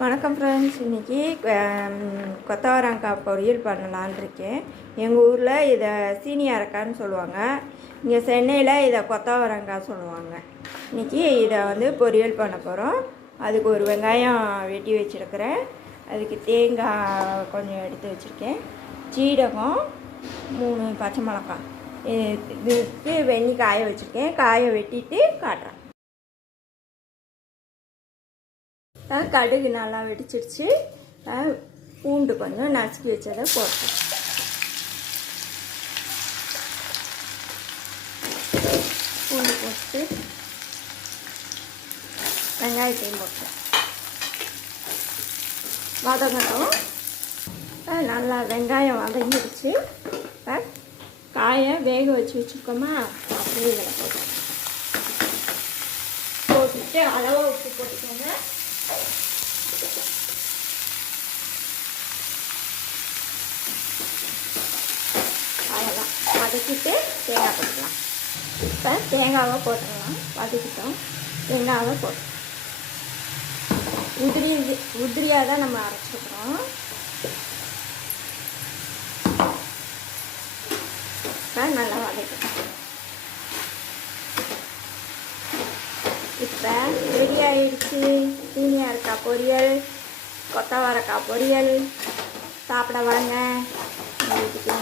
வணக்கம் ஃப்ரெண்ட்ஸ். இன்றைக்கி கொத்தவரங்காய் பொரியல் பண்ணலான்னு இருக்கேன். எங்கள் ஊரில் இதை சீனி அரக்கான்னு சொல்லுவாங்க, இங்கே சென்னையில் இதை கொத்தவரங்காய் சொல்லுவாங்க. இன்றைக்கி இதை பொரியல் பண்ண போகிறோம். அதுக்கு ஒரு வெங்காயம் வெட்டி வச்சுருக்கிறேன், அதுக்கு தேங்காய் கொஞ்சம் எடுத்து வச்சுருக்கேன், சீரகம் 3 பச்சை மிளகாய், இதுக்கு வெந்நி காய வச்சுருக்கேன். காயை வெட்டிட்டு காட்டுறேன். கடுகு நல்லா வெடிச்சிடுச்சு. பூண்டு கொஞ்சம் நசுக்கி வச்சதை போட்டேன். பூண்டு போட்டு வெங்காயத்தையும் போட்டேன். வதங்கட்டும். நல்லா வெங்காயம் வதங்கிடுச்சு. காயை வேக வச்சு வச்சுருக்கோமா, அப்படியே இதில் போட்டுட்டு அளவாக உப்பு போட்டுக்கோங்க. அதெல்லாம் வதக்கிட்டு தேங்காய் போட்டுக்கலாம். இப்போ தேங்காவை போட்டுடலாம். வதக்கிட்டோம், தேங்காவை போட்டு உதிரியாக தான் நம்ம அரைச்சிக்கிறோம். நல்லா வதக்கணும். இப்போ ரெடி ஆகிடுச்சு சீனி அரக்காய் பொரியல், கொத்தவரக்காய் பொரியல். சாப்பிட வாங்க வீட்டுக்கு.